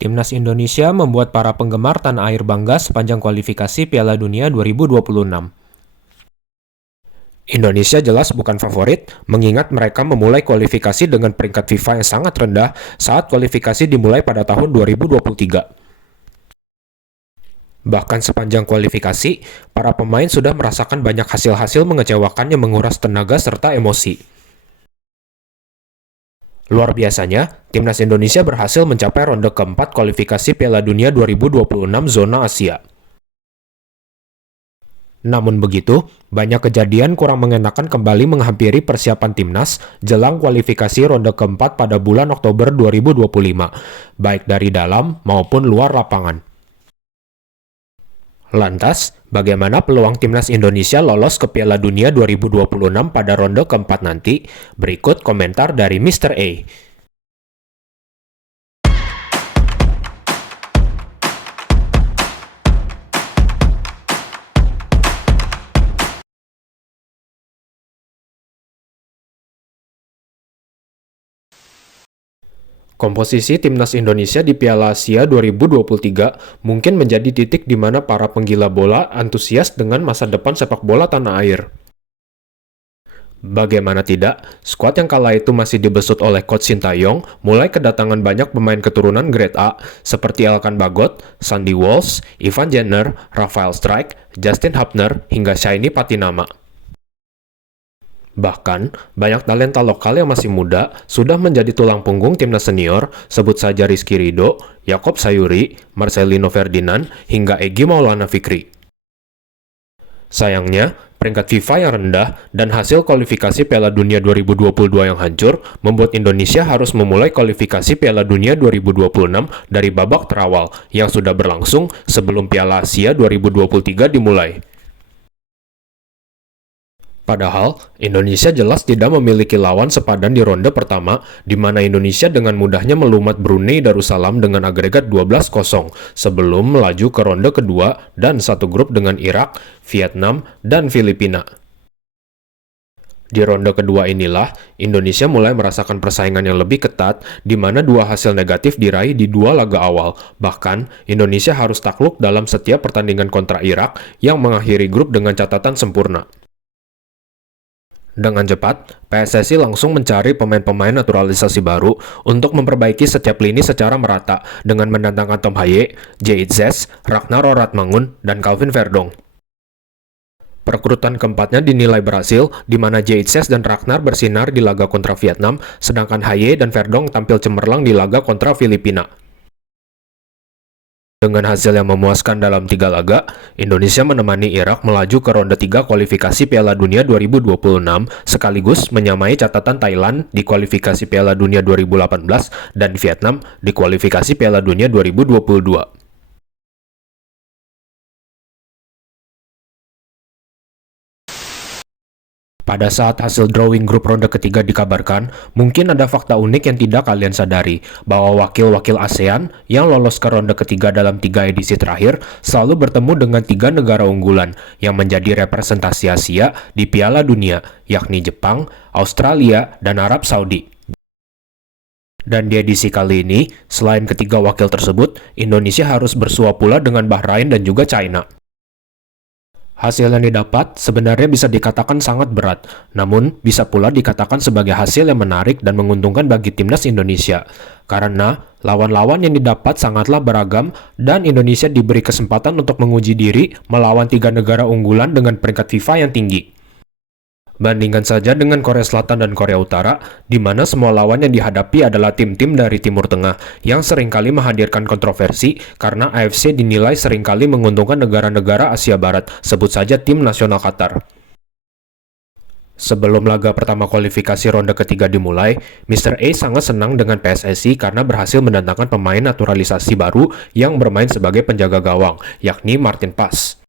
Timnas Indonesia membuat para penggemar tanah air bangga sepanjang kualifikasi Piala Dunia 2026. Indonesia jelas bukan favorit, mengingat mereka memulai kualifikasi dengan peringkat FIFA yang sangat rendah saat kualifikasi dimulai pada tahun 2023. Bahkan sepanjang kualifikasi, para pemain sudah merasakan banyak hasil-hasil mengecewakan yang menguras tenaga serta emosi. Luar biasanya, Timnas Indonesia berhasil mencapai ronde keempat kualifikasi Piala Dunia 2026 zona Asia. Namun begitu, banyak kejadian kurang mengenakan kembali menghampiri persiapan timnas jelang kualifikasi ronde keempat pada bulan Oktober 2025, baik dari dalam maupun luar lapangan. Lantas, bagaimana peluang timnas Indonesia lolos ke Piala Dunia 2026 pada ronde keempat nanti? Berikut komentar dari Mr. A. Komposisi timnas Indonesia di Piala Asia 2023 mungkin menjadi titik di mana para penggila bola antusias dengan masa depan sepak bola tanah air. Bagaimana tidak, skuad yang kala itu masih dibesut oleh Coach Sintayong mulai kedatangan banyak pemain keturunan grade A seperti Elkan Bagot, Sandy Walsh, Ivan Jenner, Rafael Strijk, Justin Hubner, hingga Syaini Patinama. Bahkan, banyak talenta lokal yang masih muda sudah menjadi tulang punggung timnas senior, sebut saja Rizky Ridho, Yaakob Sayuri, Marcelino Ferdinand, hingga Egy Maulana Fikri. Sayangnya, peringkat FIFA yang rendah dan hasil kualifikasi Piala Dunia 2022 yang hancur membuat Indonesia harus memulai kualifikasi Piala Dunia 2026 dari babak terawal yang sudah berlangsung sebelum Piala Asia 2023 dimulai. Padahal, Indonesia jelas tidak memiliki lawan sepadan di ronde pertama, di mana Indonesia dengan mudahnya melumat Brunei Darussalam dengan agregat 12-0 sebelum melaju ke ronde kedua dan satu grup dengan Irak, Vietnam, dan Filipina. Di ronde kedua inilah, Indonesia mulai merasakan persaingan yang lebih ketat, di mana dua hasil negatif diraih di dua laga awal. Bahkan, Indonesia harus takluk dalam setiap pertandingan kontra Irak yang mengakhiri grup dengan catatan sempurna. Dengan cepat, PSSI langsung mencari pemain-pemain naturalisasi baru untuk memperbaiki setiap lini secara merata dengan mendatangkan Tom Haye, Jait Zes, Ragnar Oratmangun, dan Calvin Verdong. Perekrutan keempatnya dinilai berhasil, di mana Jait Zes dan Ragnar bersinar di laga kontra Vietnam, sedangkan Haye dan Verdong tampil cemerlang di laga kontra Filipina. Dengan hasil yang memuaskan dalam 3 laga, Indonesia menemani Irak melaju ke ronde 3 kualifikasi Piala Dunia 2026 sekaligus menyamai catatan Thailand di kualifikasi Piala Dunia 2018 dan Vietnam di kualifikasi Piala Dunia 2022. Pada saat hasil drawing grup ronde ketiga dikabarkan, mungkin ada fakta unik yang tidak kalian sadari, bahwa wakil-wakil ASEAN yang lolos ke ronde ketiga dalam 3 edisi terakhir selalu bertemu dengan 3 negara unggulan yang menjadi representasi Asia di Piala Dunia, yakni Jepang, Australia, dan Arab Saudi. Dan di edisi kali ini, selain ketiga wakil tersebut, Indonesia harus bersua pula dengan Bahrain dan juga China. Hasil yang didapat sebenarnya bisa dikatakan sangat berat, namun bisa pula dikatakan sebagai hasil yang menarik dan menguntungkan bagi timnas Indonesia. Karena lawan-lawan yang didapat sangatlah beragam dan Indonesia diberi kesempatan untuk menguji diri melawan 3 negara unggulan dengan peringkat FIFA yang tinggi. Bandingkan saja dengan Korea Selatan dan Korea Utara, di mana semua lawan yang dihadapi adalah tim-tim dari Timur Tengah yang seringkali menghadirkan kontroversi karena AFC dinilai seringkali menguntungkan negara-negara Asia Barat, sebut saja tim nasional Qatar. Sebelum laga pertama kualifikasi ronde ketiga dimulai, Mr. A sangat senang dengan PSSI karena berhasil mendatangkan pemain naturalisasi baru yang bermain sebagai penjaga gawang, yakni Martin Pas.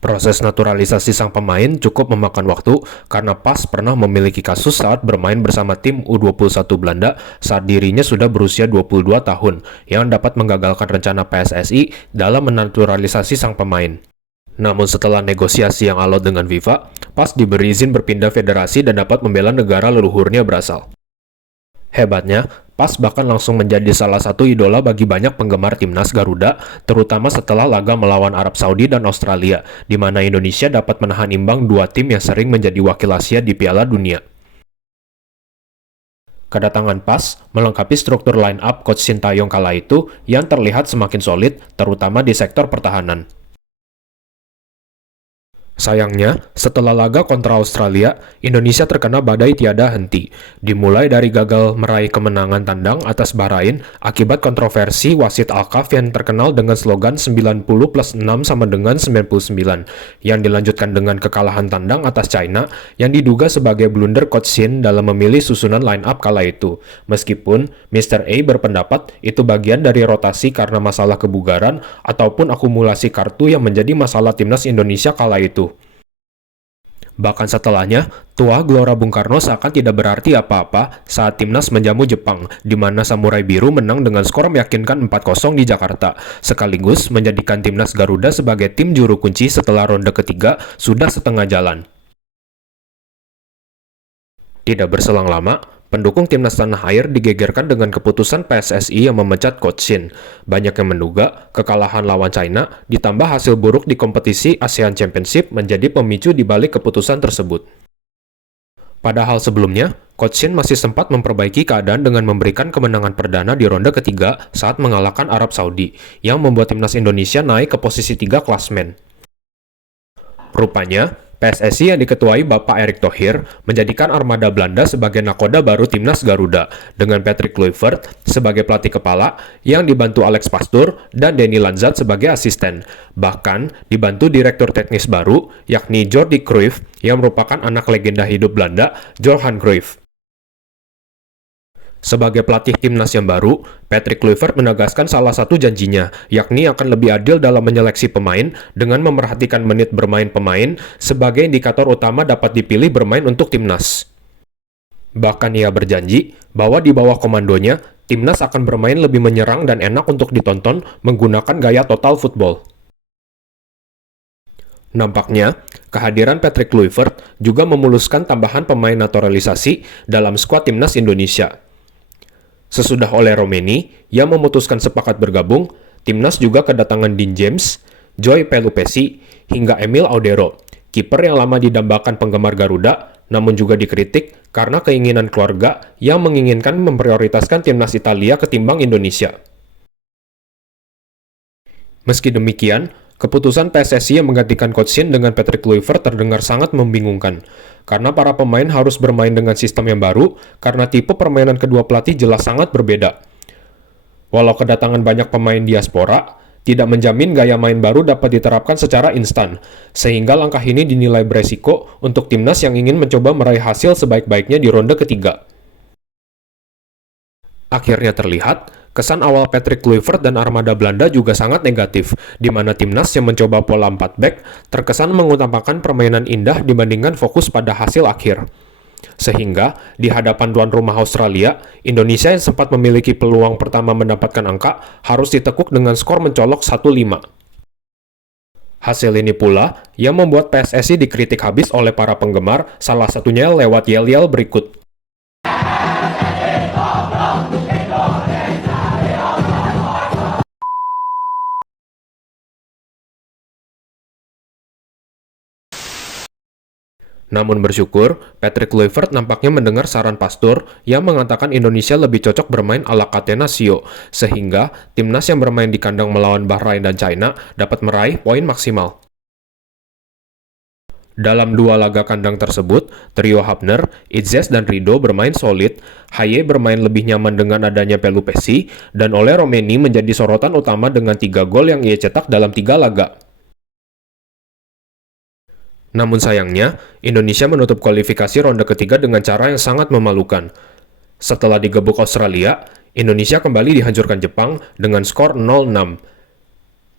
Proses naturalisasi sang pemain cukup memakan waktu karena Pas pernah memiliki kasus saat bermain bersama tim U21 Belanda saat dirinya sudah berusia 22 tahun yang dapat menggagalkan rencana PSSI dalam menaturalisasi sang pemain. Namun setelah negosiasi yang alot dengan FIFA, Pas diberi izin berpindah federasi dan dapat membela negara leluhurnya berasal. Hebatnya, PAS bahkan langsung menjadi salah satu idola bagi banyak penggemar timnas Garuda, terutama setelah laga melawan Arab Saudi dan Australia, di mana Indonesia dapat menahan imbang dua tim yang sering menjadi wakil Asia di Piala Dunia. Kedatangan PAS melengkapi struktur line-up Coach Sintayong kala itu yang terlihat semakin solid, terutama di sektor pertahanan. Sayangnya, setelah laga kontra Australia, Indonesia terkena badai tiada henti. Dimulai dari gagal meraih kemenangan tandang atas Bahrain akibat kontroversi wasit Alkaf yang terkenal dengan slogan 90+6 sama dengan 99, yang dilanjutkan dengan kekalahan tandang atas China yang diduga sebagai blunder Coach Shin dalam memilih susunan line-up kala itu. Meskipun Mr. A berpendapat itu bagian dari rotasi karena masalah kebugaran ataupun akumulasi kartu yang menjadi masalah timnas Indonesia kala itu. Bahkan setelahnya, tua Gelora Bung Karno seakan tidak berarti apa-apa saat timnas menjamu Jepang, di mana Samurai Biru menang dengan skor meyakinkan 4-0 di Jakarta, sekaligus menjadikan timnas Garuda sebagai tim juru kunci setelah ronde ketiga sudah setengah jalan. Tidak berselang lama, pendukung timnas tanah air digegerkan dengan keputusan PSSI yang memecat Coach Shin. Banyak yang menduga kekalahan lawan China ditambah hasil buruk di kompetisi ASEAN Championship menjadi pemicu di balik keputusan tersebut. Padahal sebelumnya, Coach Shin masih sempat memperbaiki keadaan dengan memberikan kemenangan perdana di ronde ketiga saat mengalahkan Arab Saudi, yang membuat timnas Indonesia naik ke posisi 3 klasmen. Rupanya, PSSI yang diketuai Bapak Erick Thohir menjadikan armada Belanda sebagai nakoda baru timnas Garuda, dengan Patrick Kluivert sebagai pelatih kepala yang dibantu Alex Pastoor dan Danny Lanzat sebagai asisten. Bahkan dibantu direktur teknis baru, yakni Jordi Cruyff yang merupakan anak legenda hidup Belanda, Johan Cruyff. Sebagai pelatih timnas yang baru, Patrick Kluivert menegaskan salah satu janjinya, yakni akan lebih adil dalam menyeleksi pemain dengan memerhatikan menit bermain pemain sebagai indikator utama dapat dipilih bermain untuk timnas. Bahkan ia berjanji bahwa di bawah komandonya, timnas akan bermain lebih menyerang dan enak untuk ditonton menggunakan gaya total football. Nampaknya, kehadiran Patrick Kluivert juga memuluskan tambahan pemain naturalisasi dalam skuad timnas Indonesia. Sesudah oleh Romeni yang memutuskan sepakat bergabung, timnas juga kedatangan Dean James, Joy Pelupesi, hingga Emil Audero, kiper yang lama didambakan penggemar Garuda, namun juga dikritik karena keinginan keluarga yang menginginkan memprioritaskan timnas Italia ketimbang Indonesia. Meski demikian, keputusan PSSI yang menggantikan Coach Shin dengan Patrick Kluivert terdengar sangat membingungkan, karena para pemain harus bermain dengan sistem yang baru karena tipe permainan kedua pelatih jelas sangat berbeda. Walau kedatangan banyak pemain diaspora, tidak menjamin gaya main baru dapat diterapkan secara instan, sehingga langkah ini dinilai beresiko untuk timnas yang ingin mencoba meraih hasil sebaik-baiknya di ronde ketiga. Akhirnya terlihat, kesan awal Patrick Kluivert dan armada Belanda juga sangat negatif, di mana timnas yang mencoba pola 4 back terkesan mengutamakan permainan indah dibandingkan fokus pada hasil akhir. Sehingga, di hadapan tuan rumah Australia, Indonesia yang sempat memiliki peluang pertama mendapatkan angka harus ditekuk dengan skor mencolok 1-5. Hasil ini pula yang membuat PSSI dikritik habis oleh para penggemar, salah satunya lewat yel-yel berikut. Namun bersyukur, Patrick Kluivert nampaknya mendengar saran Pastoor yang mengatakan Indonesia lebih cocok bermain ala Catenaccio, sehingga timnas yang bermain di kandang melawan Bahrain dan China dapat meraih poin maksimal. Dalam dua laga kandang tersebut, trio Hapner, Itzes, dan Rido bermain solid, Haye bermain lebih nyaman dengan adanya Pelupesi, dan oleh Romeni menjadi sorotan utama dengan 3 gol yang ia cetak dalam 3 laga. Namun sayangnya, Indonesia menutup kualifikasi ronde ketiga dengan cara yang sangat memalukan. Setelah digebuk Australia, Indonesia kembali dihancurkan Jepang dengan skor 0-6.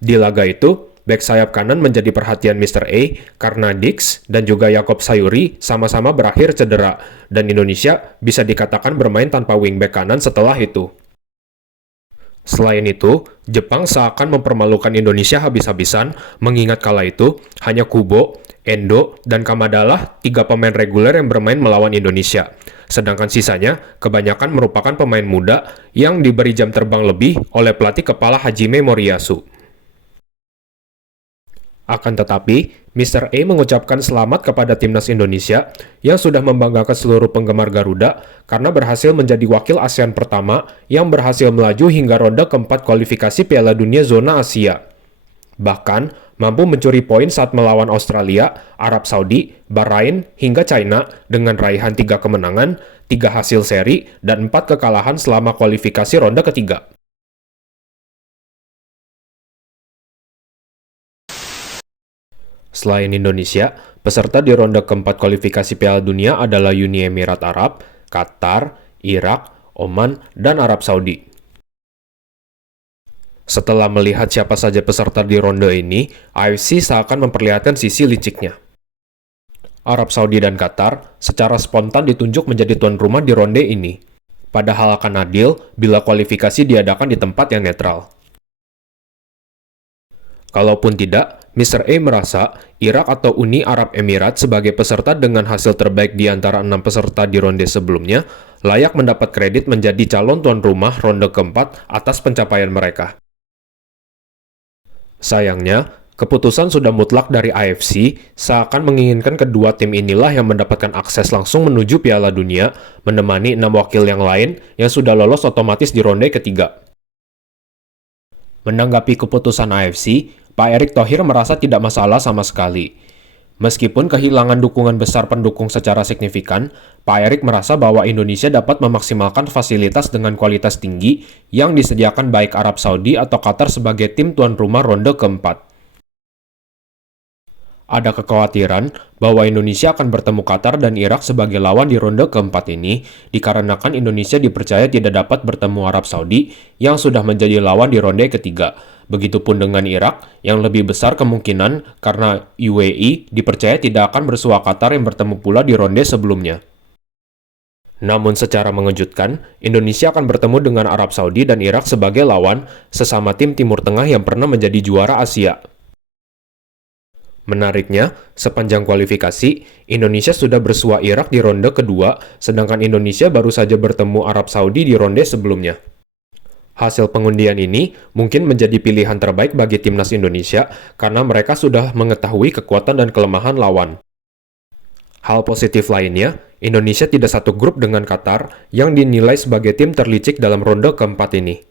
Di laga itu, bek sayap kanan menjadi perhatian Mr. A karena Dix dan juga Yakob Sayuri sama-sama berakhir cedera, dan Indonesia bisa dikatakan bermain tanpa wingback kanan setelah itu. Selain itu, Jepang seakan mempermalukan Indonesia habis-habisan, mengingat kala itu hanya Kubo, Endo, dan Kamadalah 3 pemain reguler yang bermain melawan Indonesia. Sedangkan sisanya kebanyakan merupakan pemain muda yang diberi jam terbang lebih oleh pelatih kepala Hajime Moriyasu. Akan tetapi, Mr. A mengucapkan selamat kepada timnas Indonesia yang sudah membanggakan seluruh penggemar Garuda karena berhasil menjadi wakil ASEAN pertama yang berhasil melaju hingga ronde keempat kualifikasi Piala Dunia Zona Asia. Bahkan, mampu mencuri poin saat melawan Australia, Arab Saudi, Bahrain, hingga China dengan raihan 3 kemenangan, 3 hasil seri, dan 4 kekalahan selama kualifikasi ronde ketiga. Selain Indonesia, peserta di ronde keempat kualifikasi Piala Dunia adalah Uni Emirat Arab, Qatar, Irak, Oman, dan Arab Saudi. Setelah melihat siapa saja peserta di ronde ini, AFC seakan memperlihatkan sisi liciknya. Arab Saudi dan Qatar secara spontan ditunjuk menjadi tuan rumah di ronde ini. Padahal akan adil bila kualifikasi diadakan di tempat yang netral. Kalaupun tidak, Mr. A merasa Irak atau Uni Arab Emirat sebagai peserta dengan hasil terbaik di antara 6 peserta di ronde sebelumnya layak mendapat kredit menjadi calon tuan rumah ronde keempat atas pencapaian mereka. Sayangnya, keputusan sudah mutlak dari AFC seakan menginginkan kedua tim inilah yang mendapatkan akses langsung menuju Piala Dunia, menemani 6 wakil yang lain yang sudah lolos otomatis di ronde ketiga. Menanggapi keputusan AFC, Pak Erick Thohir merasa tidak masalah sama sekali. Meskipun kehilangan dukungan besar pendukung secara signifikan, Pak Erick merasa bahwa Indonesia dapat memaksimalkan fasilitas dengan kualitas tinggi yang disediakan baik Arab Saudi atau Qatar sebagai tim tuan rumah ronde keempat. Ada kekhawatiran bahwa Indonesia akan bertemu Qatar dan Irak sebagai lawan di ronde keempat ini, dikarenakan Indonesia dipercaya tidak dapat bertemu Arab Saudi yang sudah menjadi lawan di ronde ketiga. Begitupun dengan Irak, yang lebih besar kemungkinan karena UAE dipercaya tidak akan bersua Qatar yang bertemu pula di ronde sebelumnya. Namun secara mengejutkan, Indonesia akan bertemu dengan Arab Saudi dan Irak sebagai lawan sesama tim Timur Tengah yang pernah menjadi juara Asia. Menariknya, sepanjang kualifikasi, Indonesia sudah bersua Irak di ronde kedua, sedangkan Indonesia baru saja bertemu Arab Saudi di ronde sebelumnya. Hasil pengundian ini mungkin menjadi pilihan terbaik bagi timnas Indonesia karena mereka sudah mengetahui kekuatan dan kelemahan lawan. Hal positif lainnya, Indonesia tidak satu grup dengan Qatar yang dinilai sebagai tim terlicik dalam ronde keempat ini.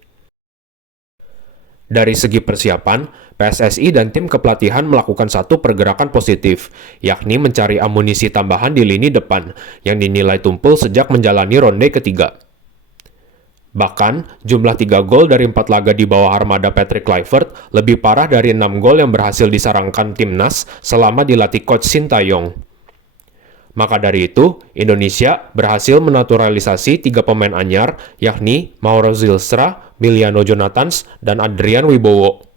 Dari segi persiapan, PSSI dan tim kepelatihan melakukan satu pergerakan positif, yakni mencari amunisi tambahan di lini depan, yang dinilai tumpul sejak menjalani ronde ketiga. Bahkan, jumlah 3 gol dari 4 laga di bawah armada Patrick Kluivert lebih parah dari 6 gol yang berhasil disarangkan timnas selama dilatih coach Sintayong. Maka dari itu, Indonesia berhasil menaturalisasi 3 pemain anyar, yakni Mauro Zylstra, Miliano Jonathans, dan Adrian Wibowo.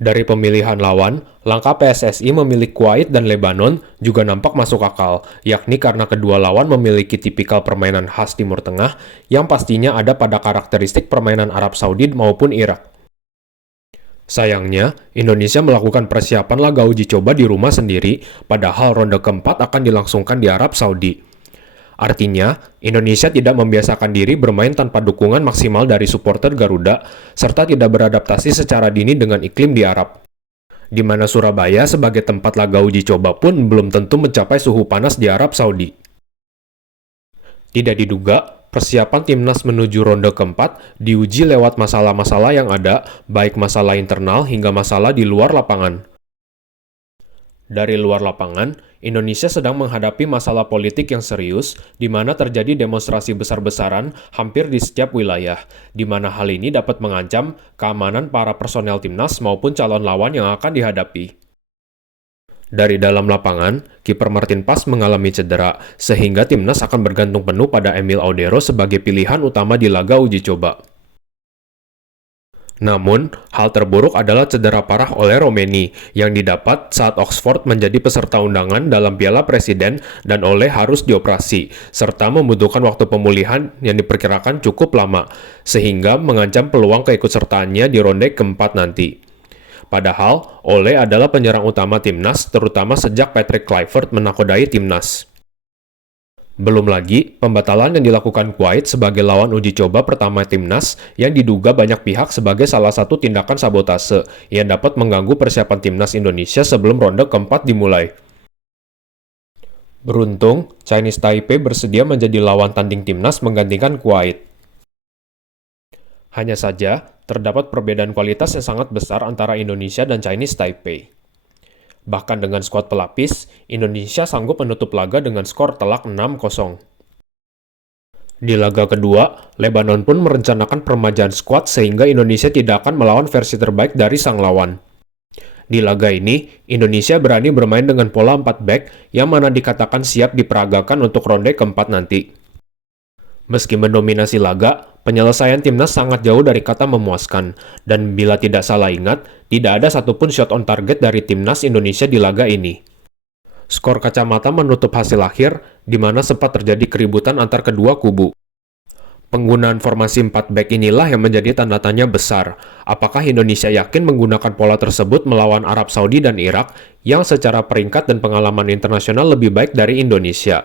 Dari pemilihan lawan, langkah PSSI memilih Kuwait dan Lebanon juga nampak masuk akal, yakni karena kedua lawan memiliki tipikal permainan khas Timur Tengah yang pastinya ada pada karakteristik permainan Arab Saudi maupun Irak. Sayangnya, Indonesia melakukan persiapan laga uji coba di rumah sendiri, padahal ronde keempat akan dilangsungkan di Arab Saudi. Artinya, Indonesia tidak membiasakan diri bermain tanpa dukungan maksimal dari supporter Garuda, serta tidak beradaptasi secara dini dengan iklim di Arab. Di mana Surabaya sebagai tempat laga uji coba pun belum tentu mencapai suhu panas di Arab Saudi. Tidak diduga, persiapan timnas menuju ronde keempat diuji lewat masalah-masalah yang ada, baik masalah internal hingga masalah di luar lapangan. Dari luar lapangan, Indonesia sedang menghadapi masalah politik yang serius, di mana terjadi demonstrasi besar-besaran hampir di setiap wilayah, di mana hal ini dapat mengancam keamanan para personel timnas maupun calon lawan yang akan dihadapi. Dari dalam lapangan, kiper Martin Pas mengalami cedera, sehingga timnas akan bergantung penuh pada Emil Audero sebagai pilihan utama di laga uji coba. Namun, hal terburuk adalah cedera parah oleh Romeni yang didapat saat Oxford menjadi peserta undangan dalam Piala Presiden dan Ole harus dioperasi, serta membutuhkan waktu pemulihan yang diperkirakan cukup lama, sehingga mengancam peluang keikutsertaannya di ronde keempat nanti. Padahal, Ole adalah penyerang utama timnas, terutama sejak Patrick Kluivert menakodai timnas. Belum lagi, pembatalan yang dilakukan Kuwait sebagai lawan uji coba pertama timnas yang diduga banyak pihak sebagai salah satu tindakan sabotase yang dapat mengganggu persiapan timnas Indonesia sebelum ronde keempat dimulai. Beruntung, Chinese Taipei bersedia menjadi lawan tanding timnas menggantikan Kuwait. Hanya saja, terdapat perbedaan kualitas yang sangat besar antara Indonesia dan Chinese Taipei. Bahkan dengan skuad pelapis, Indonesia sanggup menutup laga dengan skor telak 6-0. Di laga kedua, Lebanon pun merencanakan permajaan skuad sehingga Indonesia tidak akan melawan versi terbaik dari sang lawan. Di laga ini, Indonesia berani bermain dengan pola 4 back yang mana dikatakan siap diperagakan untuk ronde keempat nanti. Meski mendominasi laga, penyelesaian timnas sangat jauh dari kata memuaskan, dan bila tidak salah ingat, tidak ada satupun shot on target dari timnas Indonesia di laga ini. Skor kacamata menutup hasil akhir, di mana sempat terjadi keributan antar kedua kubu. Penggunaan formasi 4 back inilah yang menjadi tanda tanya besar. Apakah Indonesia yakin menggunakan pola tersebut melawan Arab Saudi dan Irak, yang secara peringkat dan pengalaman internasional lebih baik dari Indonesia?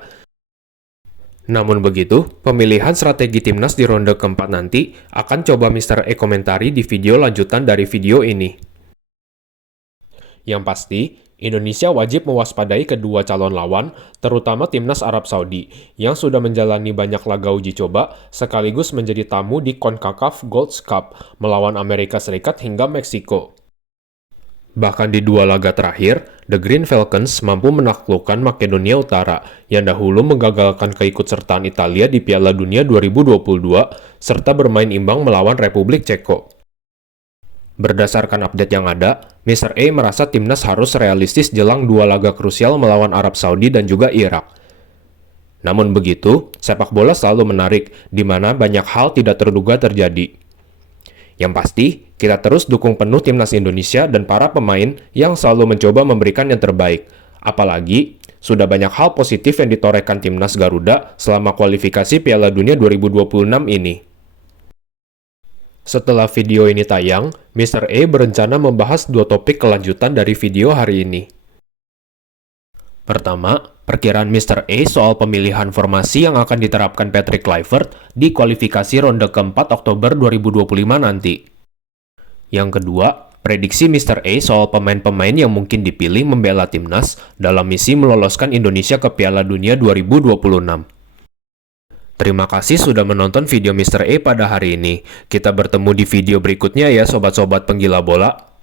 Namun begitu, pemilihan strategi timnas di ronde keempat nanti akan coba Mr. E komentari di video lanjutan dari video ini. Yang pasti, Indonesia wajib mewaspadai kedua calon lawan, terutama timnas Arab Saudi, yang sudah menjalani banyak laga uji coba sekaligus menjadi tamu di CONCACAF Gold Cup melawan Amerika Serikat hingga Meksiko. Bahkan di 2 laga terakhir, The Green Falcons mampu menaklukkan Makedonia Utara yang dahulu menggagalkan keikutsertaan Italia di Piala Dunia 2022 serta bermain imbang melawan Republik Ceko. Berdasarkan update yang ada, Mr. A merasa timnas harus realistis jelang 2 laga krusial melawan Arab Saudi dan juga Irak. Namun begitu, sepak bola selalu menarik, di mana banyak hal tidak terduga terjadi. Yang pasti, kita terus dukung penuh timnas Indonesia dan para pemain yang selalu mencoba memberikan yang terbaik. Apalagi, sudah banyak hal positif yang ditorehkan timnas Garuda selama kualifikasi Piala Dunia 2026 ini. Setelah video ini tayang, Mr. A berencana membahas 2 topik kelanjutan dari video hari ini. Pertama, perkiraan Mr. A soal pemilihan formasi yang akan diterapkan Patrick Kluivert di kualifikasi ronde keempat Oktober 2025 nanti. Yang kedua, prediksi Mr. A soal pemain-pemain yang mungkin dipilih membela timnas dalam misi meloloskan Indonesia ke Piala Dunia 2026. Terima kasih sudah menonton video Mr. A pada hari ini. Kita bertemu di video berikutnya ya sobat-sobat penggila bola.